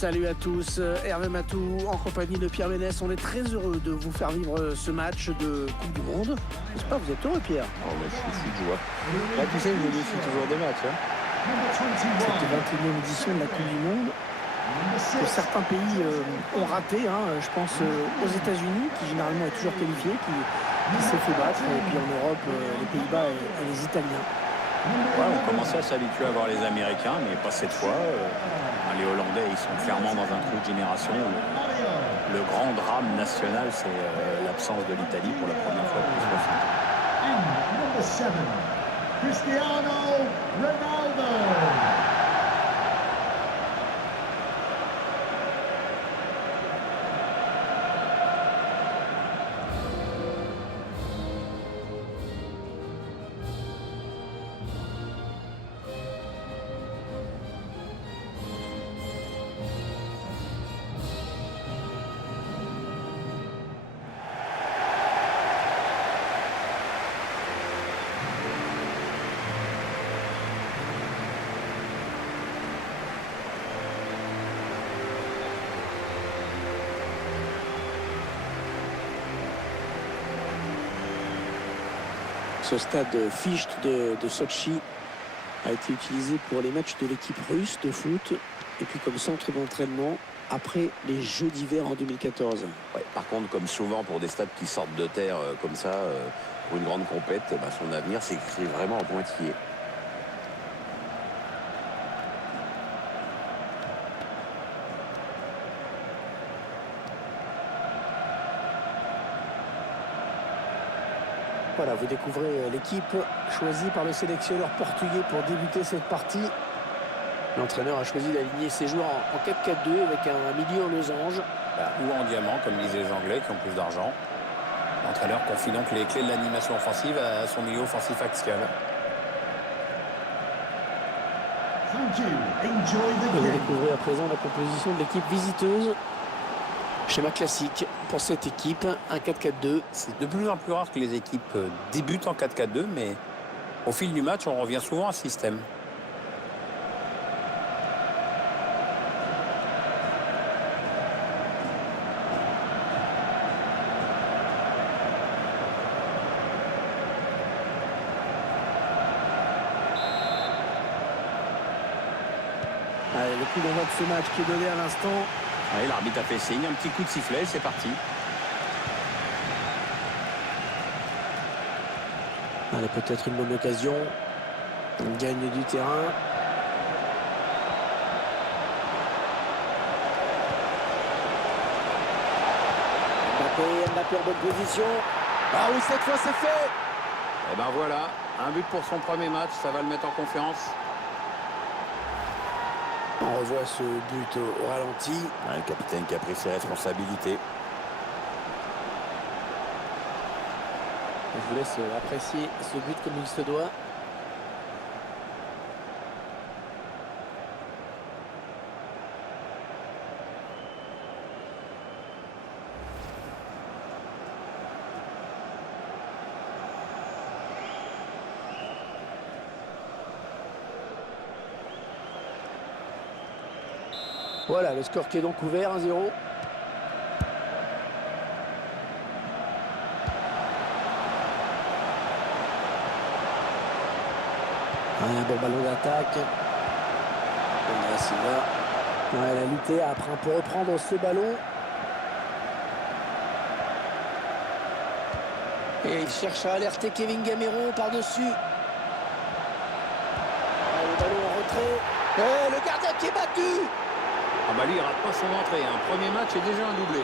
Salut à tous, Hervé Matou en compagnie de Pierre Ménès. On est très heureux de vous faire vivre ce match de Coupe du Monde. N'est-ce pas, vous êtes heureux, Pierre? Oh, mais je suis fou de joie. Là, tu sais, je me défie toujours des matchs. Cette 21e édition de la Coupe du Monde que certains pays ont raté. Je pense aux États-Unis, qui généralement est toujours qualifié, qui s'est fait battre. Et puis en Europe, les Pays-Bas et les Italiens. Ouais, on commençait à s'habituer à voir les Américains, mais pas cette fois. Les Hollandais, ils sont clairement dans un trou de génération. Le grand drame national, c'est l'absence de l'Italie pour la première fois depuis 60. And number 7, Cristiano Ronaldo. Ce stade Ficht de Sochi a été utilisé pour les matchs de l'équipe russe de foot et puis comme centre d'entraînement après les Jeux d'hiver en 2014. Ouais, par contre, comme souvent pour des stades qui sortent de terre comme ça, pour une grande compète, son avenir s'écrit vraiment en pointillé. Voilà, vous découvrez l'équipe choisie par le sélectionneur portugais pour débuter cette partie. L'entraîneur a choisi d'aligner ses joueurs en 4-4-2 avec un milieu en losange. Ou en diamant, comme disaient les Anglais qui ont plus d'argent. L'entraîneur confie donc les clés de l'animation offensive à son milieu offensif axial. Thank you. Enjoy the Vous game. découvrez à présent la composition de l'équipe visiteuse. Schéma classique pour cette équipe, un 4-4-2. C'est de plus en plus rare que les équipes débutent en 4-4-2, mais au fil du match, on revient souvent à ce système. Allez, le coup d'envoi de ce match qui est donné à l'instant. Ouais, l'arbitre a fait signe, un petit coup de sifflet, c'est parti. Allez, peut-être une bonne occasion. On gagne du terrain. Mbappé en bonne position. Ah oui, cette fois c'est fait. Et ben voilà, un but pour son premier match, ça va le mettre en confiance. On revoit ce but au ralenti. Le capitaine qui a pris ses responsabilités. Je vous laisse apprécier ce but comme il se doit. Voilà, le score qui est donc ouvert, 1-0. Un bon ballon d'attaque. Elle a lutté après pour reprendre ce ballon. Et il cherche à alerter Kevin Gamero par-dessus. Le ballon en retrait. Et le gardien qui est battu. Lui, il rate pas son entrée. Premier match et déjà un doublé.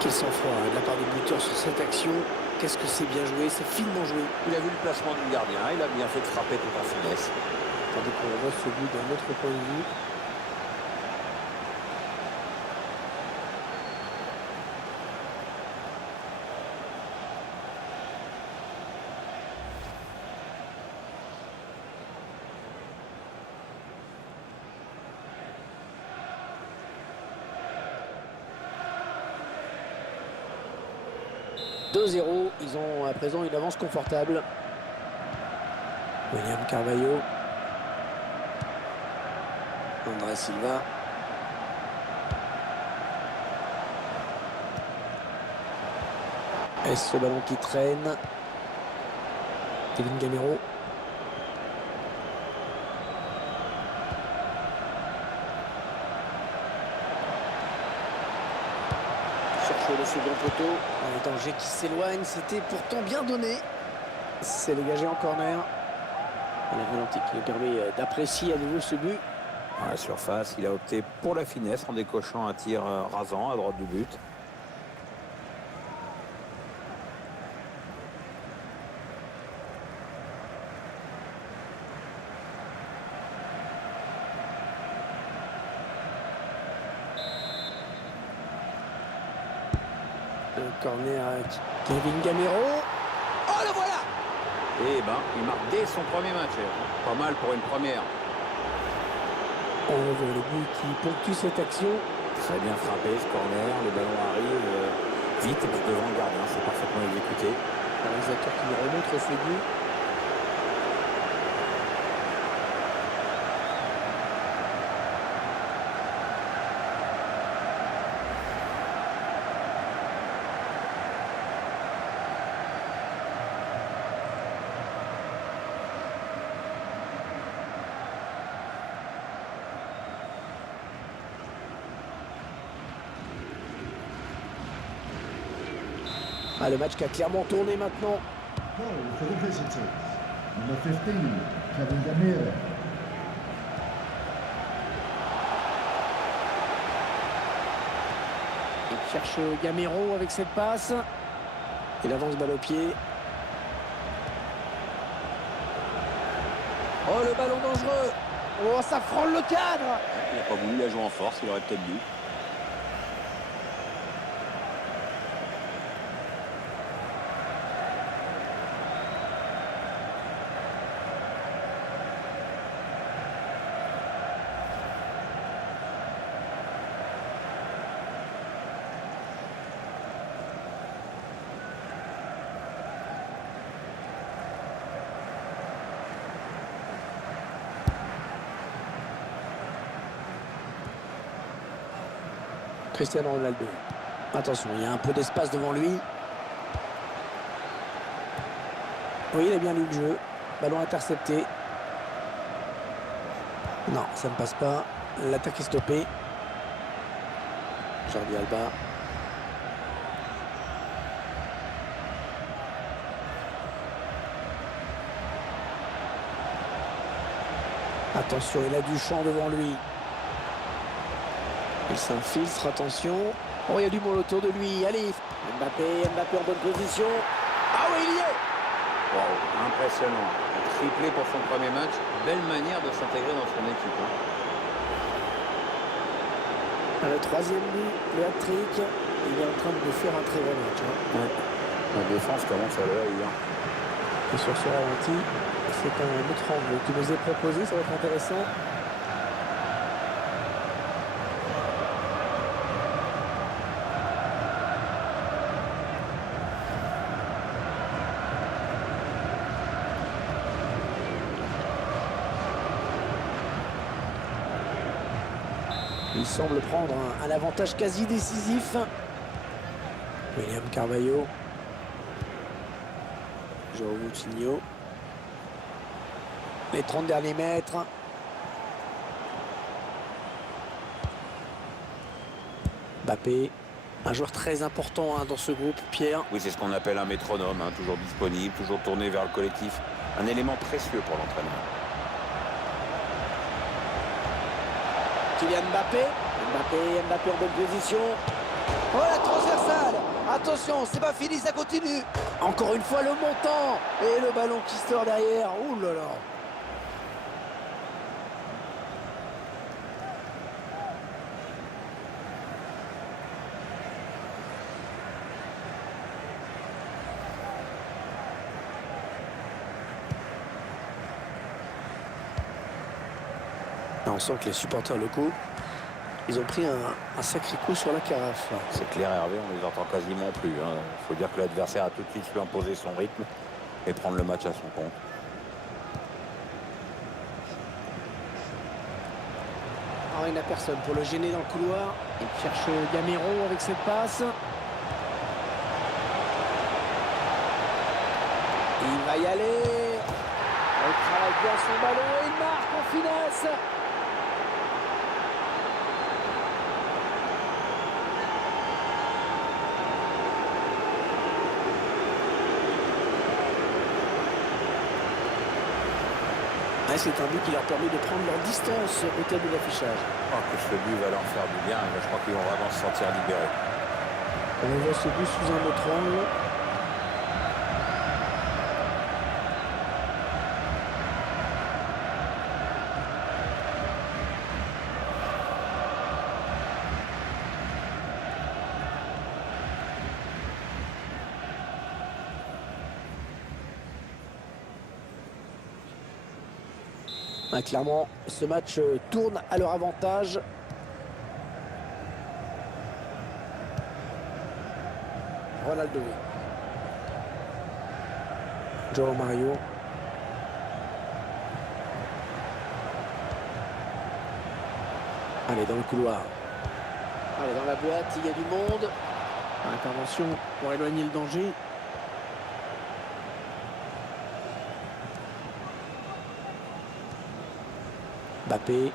Quel sang-froid de la part du buteur sur cette action. Qu'est-ce que c'est bien joué, c'est finement joué. Il a vu le placement du gardien, il a bien fait de frapper tout en finesse. Tandis qu'on voit ce but d'un autre point de vue. « 2-0 », ils ont à présent une avance confortable. William Carvalho. André Silva. Et ce ballon qui traîne. Kevin Gamero. Cherche le second poteau. Un danger qui s'éloigne. C'était pourtant bien donné. C'est dégagé en corner. Un ralenti qui nous permet d'apprécier à nouveau ce but. À la surface, il a opté pour la finesse en décochant un tir rasant à droite du but. Le corner à Kevin Gamero. Oh, le voilà! Et ben, il marque dès son premier match. Pas mal pour une première. On voit le but qui ponctue cette action. Très bien frappé ce corner. Le ballon arrive vite devant le gardien. C'est parfaitement exécuté. Le réalisateur qui nous remontre ce but. Ah, le match qui a clairement tourné maintenant. Goal for the visitors. Number 15, Kevin Gamero. Il cherche Gamero avec cette passe. Il avance balle au pied. Oh, le ballon dangereux. Oh, ça frôle le cadre. Il n'a pas voulu la jouer en force. Il aurait peut-être dû. Cristiano Ronaldo. Attention, il y a un peu d'espace devant lui. Oui, il a bien lu le jeu. Ballon intercepté. Non, ça ne passe pas. L'attaque est stoppée. Jordi Alba. Attention, il a du champ devant lui. Il s'infiltre, attention. Oh, il y a du monde autour de lui. Allez, Mbappé en bonne position. Ah oui, il y est. Wow, impressionnant. Un triplé pour son premier match. Belle manière de s'intégrer dans son équipe. Le troisième but, le hat-trick. Il est en train de faire un très bon match. Ouais. La défense commence à l'œil. Et sur ce ralenti, c'est un autre angle qui nous est proposé. Ça va être intéressant. Il semble prendre un avantage quasi décisif. William Carvalho. João Moutinho. Les 30 derniers mètres. Mbappé. Un joueur très important dans ce groupe, Pierre. Oui, c'est ce qu'on appelle un métronome. Toujours disponible, toujours tourné vers le collectif. Un élément précieux pour l'entraîneur. Kylian Mbappé. Mbappé en bonne position. Oh, la transversale. Attention, c'est pas fini, ça continue. Encore une fois, le montant. Et le ballon qui sort derrière. Ouh là là. On sent que les supporters locaux, ils ont pris un sacré coup sur la carafe. C'est clair, Hervé, on les entend quasiment plus. Il faut dire que l'adversaire a tout de suite su imposer son rythme et prendre le match à son compte. Alors, il n'y a personne pour le gêner dans le couloir. Il cherche Gamero avec cette passe. Il va y aller. Il travaille bien son ballon et il marque en finesse. C'est un but qui leur permet de prendre leur distance au tableau d'affichage. Oh, que ce but va leur faire du bien. Je crois qu'ils vont vraiment se sentir libérés. On voit ce but sous un autre angle. Clairement, ce match tourne à leur avantage. Ronaldo. João Mario. Allez, dans le couloir. Allez, dans la boîte, il y a du monde. Intervention pour éloigner le danger. Mbappé.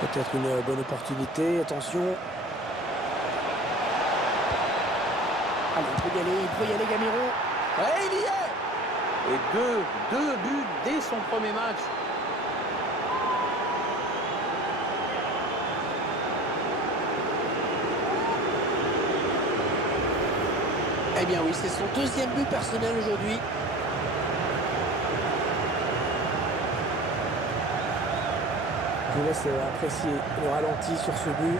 Peut-être une bonne opportunité. Attention. Allez, il peut y aller Gamero. Ouais, il y est. Et deux buts dès son premier match. Eh bien oui, c'est son deuxième but personnel aujourd'hui. Je vous laisse apprécier le ralenti sur ce but.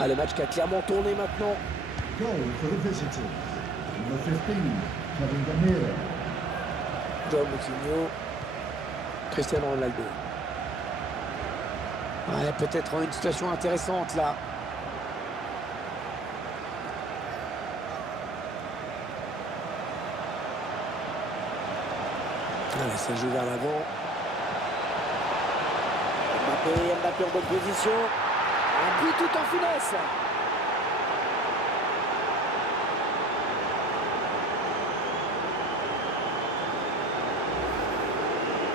Ah, le match qui a clairement tourné maintenant. Goal for the visitors. Number 15, Kevin Gamero. João Moutinho, Cristiano Ronaldo. Ouais, peut-être une situation intéressante là. Allez, ça joue vers l'avant. Mbappé en bonne position. Un but tout en finesse.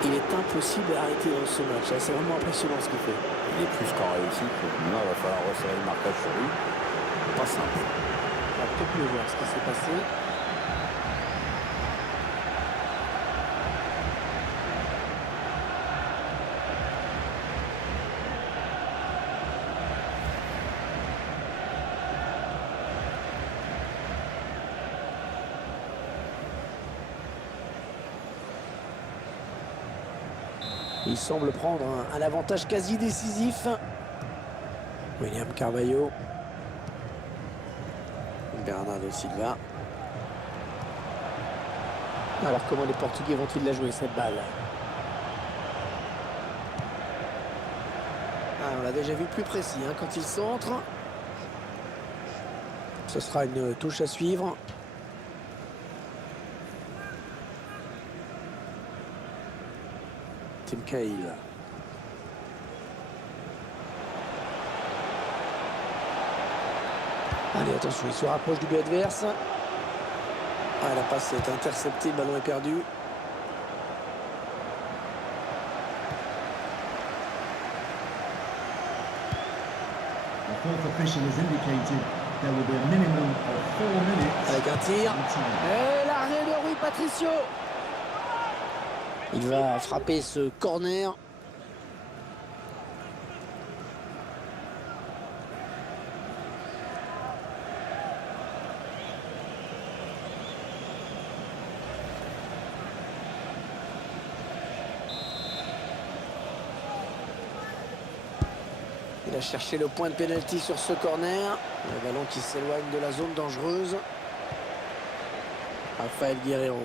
Il est impossible d'arrêter dans ce match. C'est vraiment impressionnant ce qu'il fait. Il est plus qu'en réussite. Maintenant, il va falloir resserrer le marquage sur lui. Pas simple. On va peut-être mieux voir ce qui s'est passé. Il semble prendre un avantage quasi décisif. William Carvalho. Bernardo Silva. Alors comment les Portugais vont-ils la jouer cette balle? On l'a déjà vu plus précis quand il centre. Ce sera une touche à suivre. Tim Cahill. Allez, attention, il se rapproche du but adverse. La passe est interceptée, le ballon est perdu. The fourth official has indicated there will be a minimum of 4 minutes. Avec un tir. Et l'arrêt de Rui Patricio. Il va frapper ce corner. Il a cherché le point de pénalty sur ce corner. Le ballon qui s'éloigne de la zone dangereuse. Rafael Guerreiro.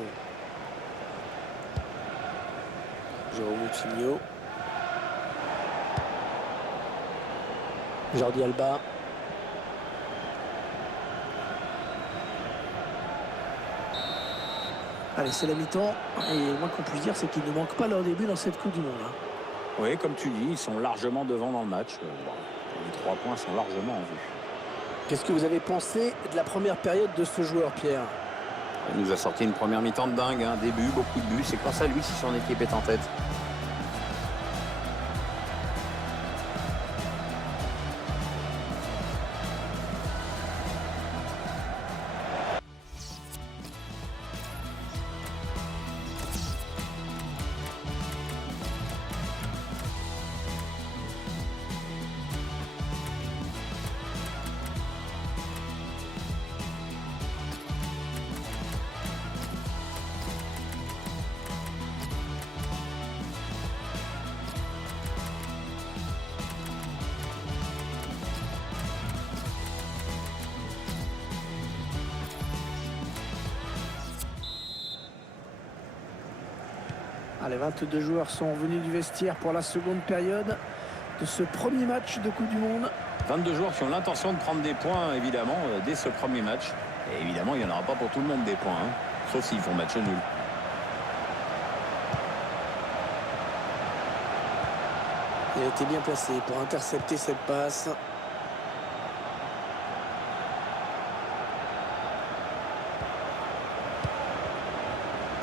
João Moutinho. Jordi Alba. Allez, c'est la mi-temps. Et le moins qu'on puisse dire, c'est qu'ils ne manquent pas leur début dans cette Coupe du Monde. Oui, comme tu dis, ils sont largement devant dans le match. Les 3 points sont largement en vue. Qu'est-ce que vous avez pensé de la première période de ce joueur, Pierre? Il nous a sorti une première mi-temps de dingue. Début, beaucoup de buts. C'est grâce à lui si son équipe est en tête. Les 22 joueurs sont venus du vestiaire pour la seconde période de ce premier match de Coupe du Monde. 22 joueurs qui ont l'intention de prendre des points, évidemment, dès ce premier match. Et évidemment, il n'y en aura pas pour tout le monde des points, sauf s'ils font match nul. Il a été bien placé pour intercepter cette passe.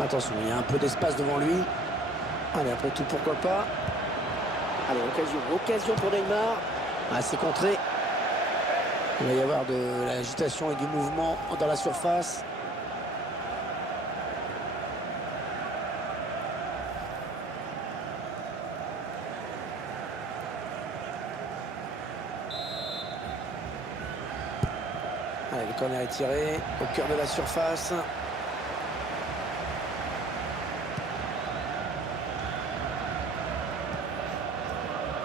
Attention, il y a un peu d'espace devant lui. Allez, après tout, pourquoi pas. Allez, occasion pour Neymar. Ah, c'est contré. Il va y avoir de l'agitation et du mouvement dans la surface. Allez, le corner est tiré au cœur de la surface.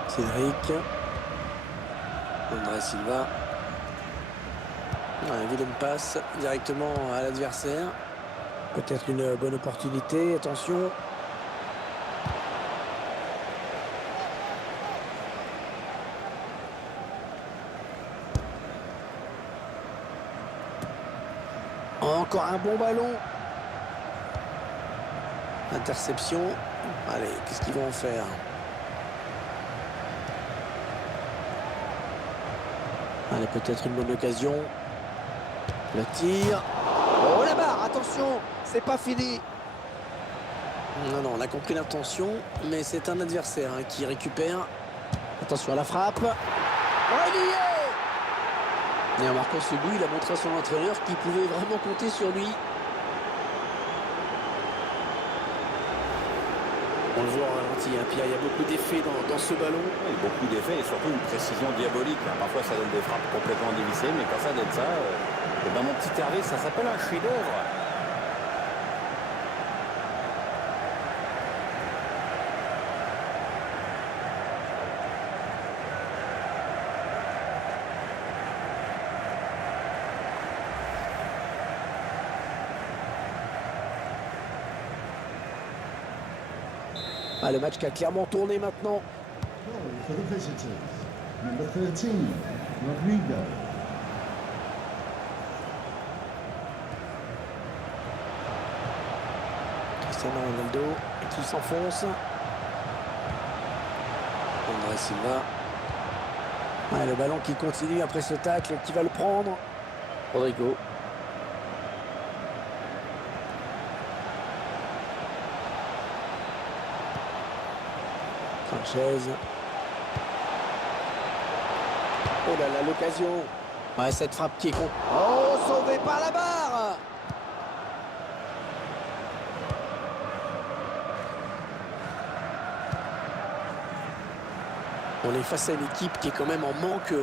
Cédric. André Silva. Une vilaine passe directement à l'adversaire. Peut-être une bonne opportunité. Attention. Encore un bon ballon. Interception. Allez, qu'est-ce qu'ils vont en faire? Allez, peut-être une bonne occasion. Le tir. Oh, la barre, attention, c'est pas fini. Non, on a compris l'intention, mais c'est un adversaire qui récupère. Attention à la frappe. Oh, il y est! Et en marquant ce but, il a montré à son entraîneur qu'il pouvait vraiment compter sur lui. On le voit au ralenti, Pierre, il y a beaucoup d'effets dans ce ballon. Oui, beaucoup d'effets et surtout une précision diabolique. Parfois ça donne des frappes complètement dévissées, mais quand ça donne ça, mon petit Hervé, ça s'appelle un chef-d'œuvre. Ah, le match qui a clairement tourné maintenant. Goal for the visitors. Number 13, Rodrigo. Cristiano Ronaldo qui s'enfonce. André Silva. Ah, le ballon qui continue après ce tacle, qui va le prendre. Rodrigo. Sanchez. Oh là là, l'occasion. Ouais, cette frappe qui est con. Oh, sauvé par la barre. On est face à une équipe qui est quand même en manque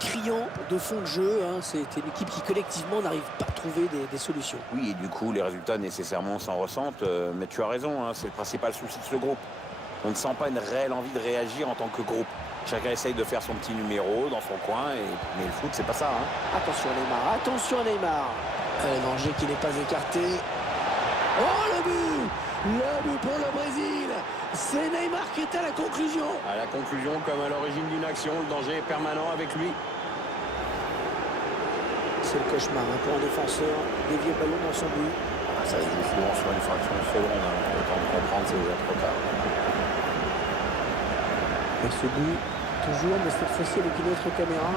criant de fond de jeu. C'est une équipe qui collectivement n'arrive pas à trouver des solutions. Oui, et du coup, les résultats nécessairement s'en ressentent. Mais tu as raison, c'est le principal souci de ce groupe. On ne sent pas une réelle envie de réagir en tant que groupe. Chacun essaye de faire son petit numéro dans son coin, mais le foot, c'est pas ça. Attention à Neymar, attention à Neymar. Un danger qui n'est pas écarté. Oh, le but! Le but pour le Brésil! C'est Neymar qui est à la conclusion. À la conclusion, comme à l'origine d'une action, le danger est permanent avec lui. C'est le cauchemar hein, pour un défenseur. Dévier le ballon dans son but. Ça se joue souvent sur une fraction de seconde. Le temps de comprendre, c'est déjà trop tard. Et ce but, toujours, mais cette fois-ci avec une autre caméra.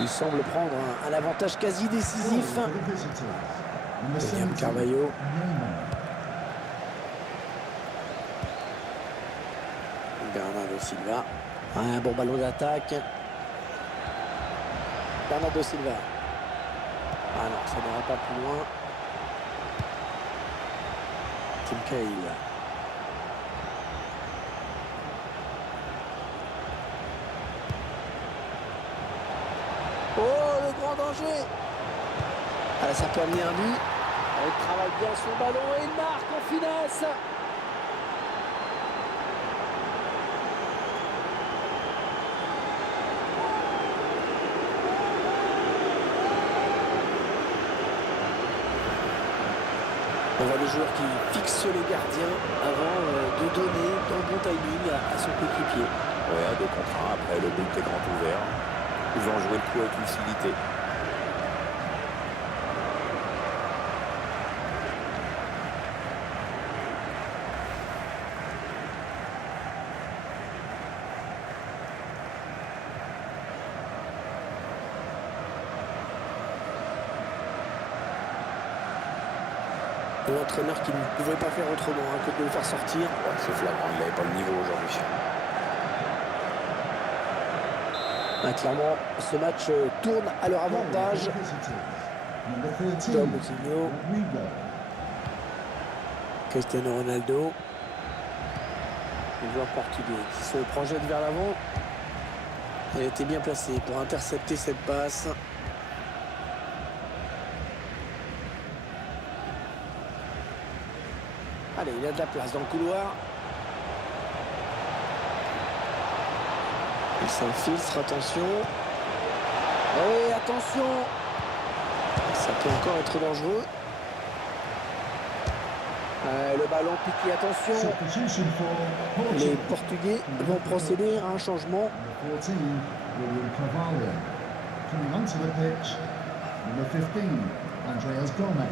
Il semble prendre un avantage quasi décisif. For the visitors. Number William 17, Carvalho. Neymar. Bernardo Silva. Un bon ballon d'attaque. Bernardo Silva. Ah non, ça n'ira pas plus loin. Tim Cahill. Oh, le grand danger! Ah, ça peut amener un but. Il travaille bien son ballon et il marque en finesse. On voit les joueurs qui fixent le gardien avant de donner dans le bon timing à son coéquipier. Ouais, à 2 contre 1, après le but est grand ouvert. Ils ont joué le coup avec lucidité. L'entraîneur qui ne pouvait pas faire autrement hein, que de le faire sortir. Ouais, c'est flagrant, il n'avait pas le niveau aujourd'hui. Ah, clairement, ce match tourne à leur avantage. For the visitors. Number 13, João Moutinho, Rodrigo. Cristiano Ronaldo. Les joueurs portugais qui se projettent vers l'avant. Elle était bien placée pour intercepter cette passe. Allez, il a de la place dans le couloir. Il s'infiltre, attention. Oui, attention. Ça peut encore être dangereux. Le ballon piqué, attention. Substitution for Les Portugal. Portugais vont procéder à un changement. Number 14, William Carvalho. Coming onto the pitch, number 15, Andreas Gomez.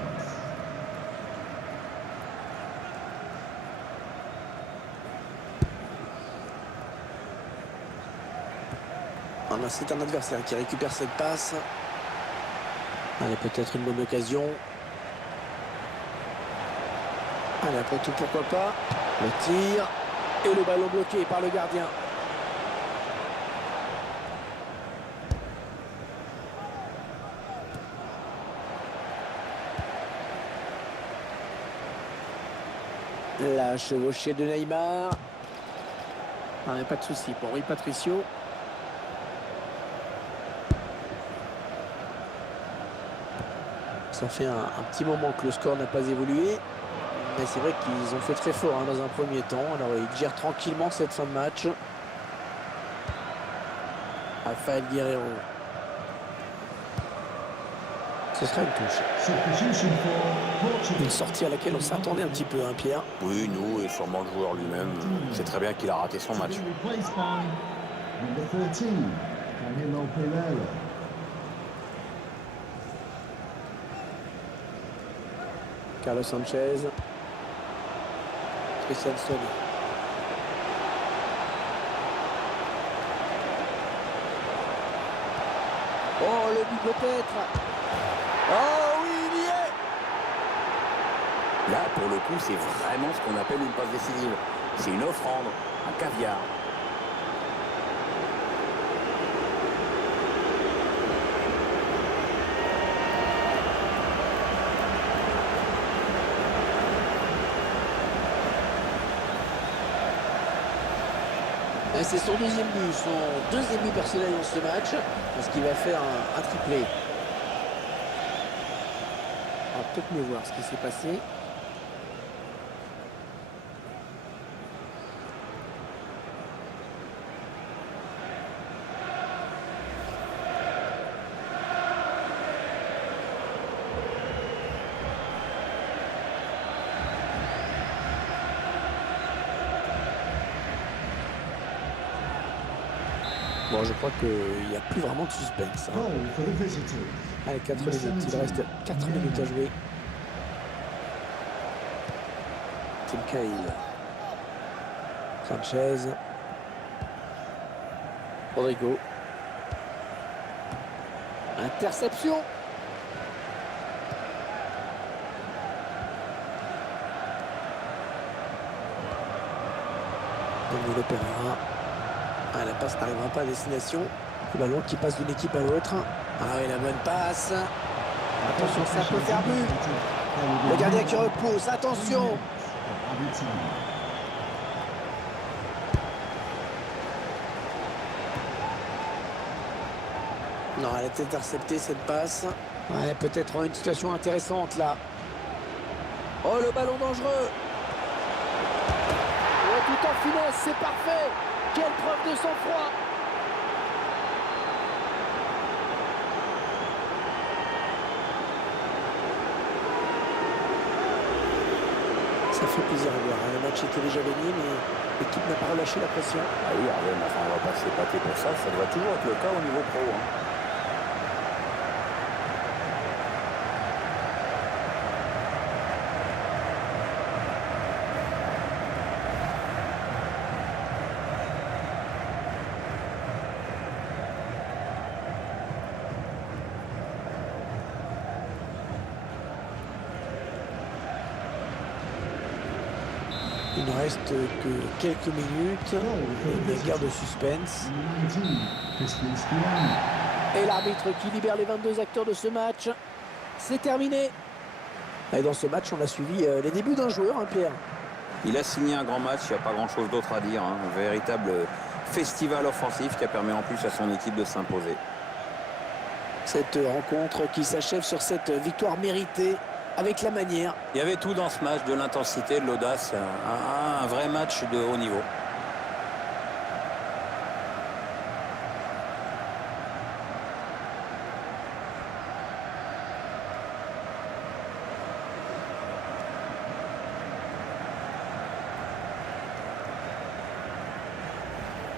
Ah non, c'est un adversaire qui récupère cette passe. Allez, peut-être une bonne occasion. Allez, après tout, pourquoi pas. Le tir. Et le ballon bloqué par le gardien. La chevauchée de Neymar. Ah, pas de souci pour Rui Patricio. Ça fait un petit moment que le score n'a pas évolué. Mais c'est vrai qu'ils ont fait très fort hein, dans un premier temps. Alors ils gèrent tranquillement cette fin de match. Rafael Guerreiro. Ce sera une touche. Substitution for Portugal. Une sortie à laquelle on s'attendait un petit peu, hein, Pierre. Oui, nous et sûrement le joueur lui-même. C'est très bien qu'il a raté son match. To be replaced by number 13, Camilo Pereira. Carlos Sanchez. Christian Sony. Oh, le but peut-être. Oh oui, il y est. Là, pour le coup, c'est vraiment ce qu'on appelle une passe décisive. C'est une offrande, un caviar. Et c'est son deuxième but, son deuxième but personnel dans ce match, parce qu'il va faire un triplé. peut-être mieux voir ce qui s'est passé. Bon, je crois qu'il n'y a plus vraiment de suspense. Goal for the visitors. Allez, 4 minutes. Il reste 4 minutes à jouer. Tim Cahill. Sanchez. Rodrigo. Interception. Danilo Pereira. Ah, la passe n'arrivera pas à destination. Le ballon qui passe d'une équipe à l'autre. Ah oui, la bonne passe. Attention, ça peut faire but. Le gardien qui repousse. Attention. Non, elle est interceptée cette passe. Ouais, peut-être une situation intéressante là. Oh, le ballon dangereux. Oh, tout en finesse, c'est parfait. Quelle preuve de sang-froid. Ça fait plaisir à voir. Le match était déjà gagné, mais l'équipe n'a pas relâché la pression. Ah oui, Hervé, mais enfin, on va pas s'épater pour ça. Ça doit toujours être le cas au niveau pro. Hein. Il ne reste que quelques minutes. Une guerre de suspense. 19, Pistons beyond. Et l'arbitre qui libère les 22 acteurs de ce match. C'est terminé. Et dans ce match, on a suivi les débuts d'un joueur, hein, Pierre. Il a signé un grand match, il n'y a pas grand-chose d'autre à dire. Hein. Un véritable festival offensif qui a permis en plus à son équipe de s'imposer. Cette rencontre qui s'achève sur cette victoire méritée avec la manière. Il y avait tout dans ce match, de l'intensité, de l'audace, un vrai match de haut niveau.